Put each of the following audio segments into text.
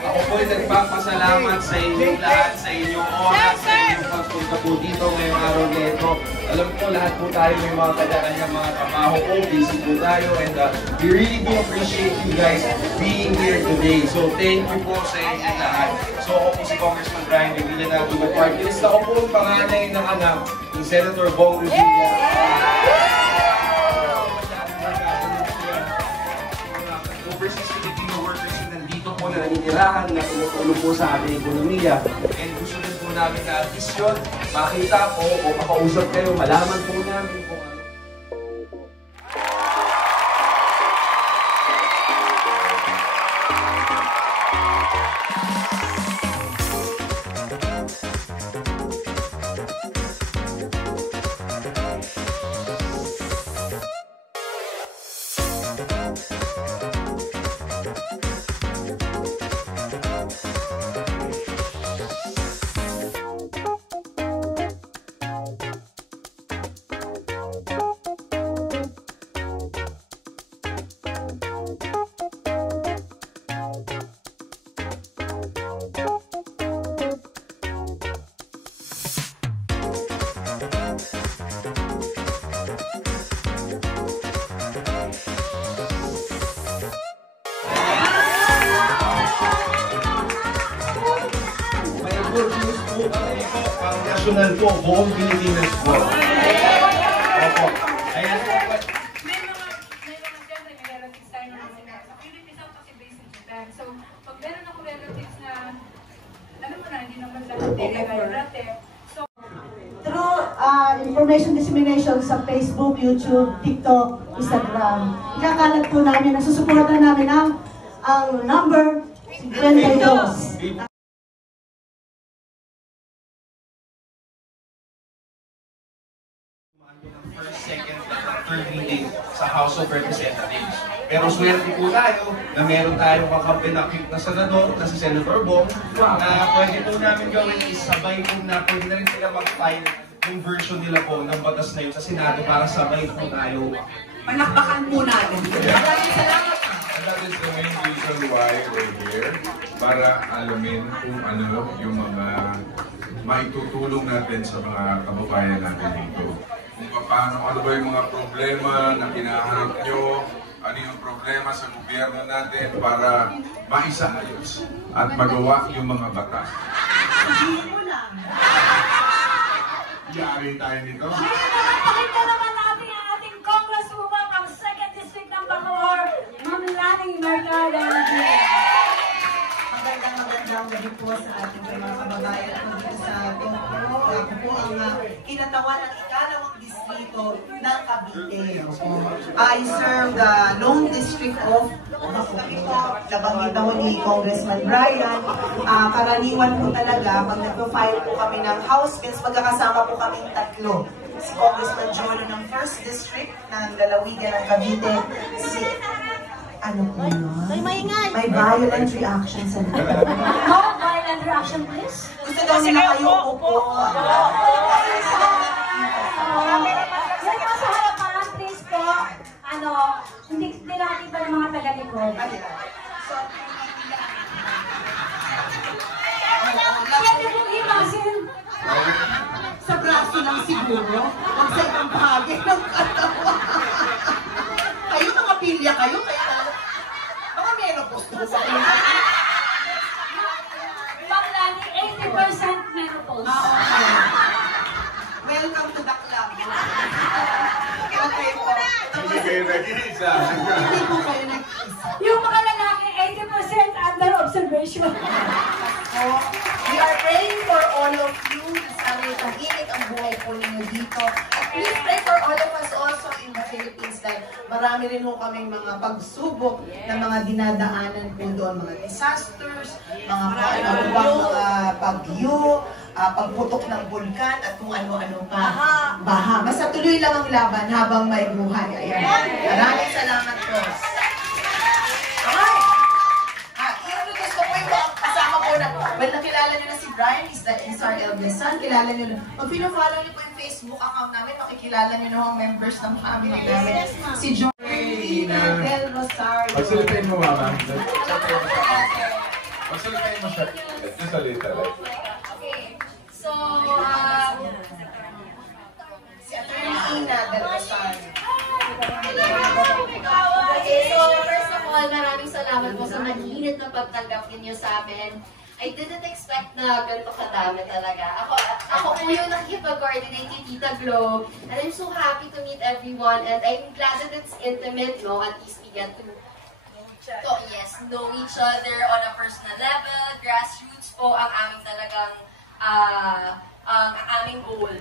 Ako po'y nagpapasalamat sa inyong lahat, sa inyong oras, sa inyong pagpunta po dito ngayong araw na ito. Alam ko lahat po tayo may mga kanya-kanyang mga trabaho po, busy po tayo, and we really do appreciate you guys being here today. So thank you po sa inyong lahat. So ako po si Congressman Brian Revilla na Dugo Party List. Ako po ang panganay ng anak ni Senator Bong Revilla. Na nanitirahan, na tumutulong po sa ating ekonomiya. And gusto rin po namin na at least yun, makita po o makausap kayo, malaman po namin kung ano. National po, buong Pilipinas po. Opo. Ayan po. May mga siyempre, may relatives tayo na sinabi. Sa Philippines ako kasi based in Japan. So, pag meron ako relatives na, alam mo na, hindi naman lahat kayo natin. So, through information dissemination sa Facebook, YouTube, TikTok, Instagram, ikakalat po namin, nasusuportan namin ang number 52. First, second, third reading sa House of Representatives. Pero swerte po tayo na meron tayong kakampi na cute na senador na si Senator Bong na pwede po namin gawin isabay po na pwede na rin sila mag-file yung version nila po ng batas na yun sa Senado para sabay po tayo. Palakpakan po natin. Maraming salamat. And that is the main reason why we're here, para alamin kung ano yung mga maitutulong natin sa mga kababayan natin dito. Kung paano, ano ba yung mga problema na kinaharap nyo, ano yung problema sa gobyerno natin para maisaayos at magawa yung mga batas. Yari tayo nito. pakita naman natin ang ating Congresswoman ng 2nd District ng Bacoor, Ma'am Lani Mercado. Magandang gabi po sa ating mga kababayan dito sa Bacoor. Ako po ang kinatawan ng ikalawang distrito ng Cavite. I serve the Lone District of Bacoor. Nabanggit ako ni Congressman Brian. Karaniwan po talaga, pag nag-file po kami ng House Bills, magkakasama po kaming tatlo. Si Congressman Jolo ng 1st District ng Lalawigan ng Cavite, si ano po yun? May violent reaction sa lahat. No violent reaction, please. Gusto daw nila kayo upo. Yan po sa harapan, please po. Hindi natin ba ng mga taga-likod? Pwede pong imasin. Sa braso lang siguro. Huwag sa ibang bahagi ng katawan. Kayo mga pilya kayo. Mga menopause na sa inyo. Ma'am Lani, 80% menopause. Welcome to the club. Okay po. Hindi kayo nag-iisa. Hindi po kayo nag-iisa. Yung mga lalaki, 80% under observation. We are praying for all of you na sana tahimik ang buhay po ninyo dito. Please pray for all of us also in the Philippines dahil marami rin po kaming mga pagsubok na mga dinadaanan po doon, mga disasters, mga bagyo, pagputok ng bulkan at kung ano-ano pa. Baha. Basta tuloy lang ang laban habang may buhay. Ayan. Maraming salamat po. Okay. Yun gusto ko yung kasama po na, well, nakilala nyo na si Brian, is our eldest son. Kilala nyo na. Pag pino-follow nyo po yung Facebook account namin, makikilala nyo na ang members ng family namin. Si John Del Rosario. Pagsalitayin mo, Mama. Pagsalitayin mo siya. Just a little. Okay. So, Si Atty. Ina Del Rosario. okay, so first of all, maraming salamat po sa maninit na pagtanggap ninyo sa amin. I didn't expect na ganito kadami talaga. Ako po yung nakikipag-coordinate kay Tita Glo, and I'm so happy to meet everyone, and I'm glad that it's intimate, no? At least we get to know each other on a personal level. Grassroots po ang aming talagang ang aming goal.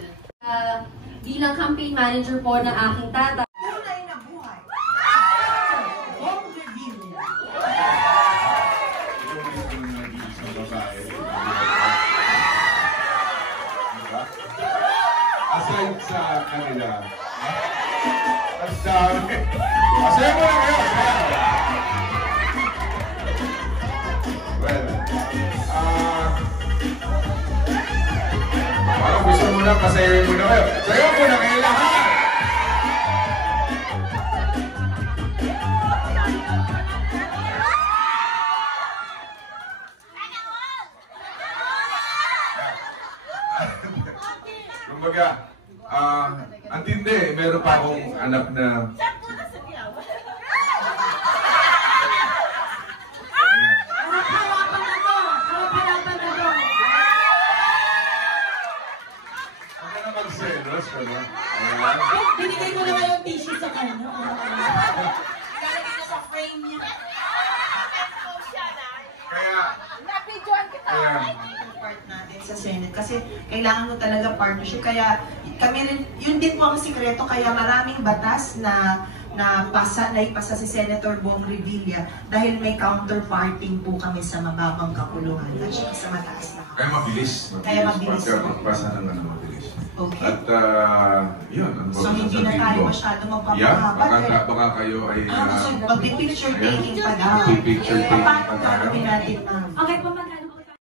Bilang campaign manager po ng aking tata, Tunay na buhay. Home review. Aside sa kanila, ang dami. Asaya mo na kayo! Well, parang gusto mo na, pasayarin mo na kayo. Sayo mo na kayo lahat! Kumbaga, ang tindi, meron pa akong anak na... Huwag ka na mag-selos, ano? Binigay ko naman yung tissue sa kanya. dito sa frame niya. Kaya... Part natin sa Senate kasi kailangan mo talaga partnership. Kaya kami rin, yun din po ang sikreto. Kaya maraming batas na naipasa si Senator Bong Revilla dahil may counterparting po kami sa mababang kapulungan at saka sa mataas na Kaya mabilis. Kaya mabilis. Pagka magpasa ng mabilis. Okay. At yun. Ano So hindi na tayo masyado Yeah, magpapahaba. baka kayo ay... So pag-picture taking pa daw. Picture taking pa Paano tayo. gagawin natin, ma'am? Okay po, magkano po tayo?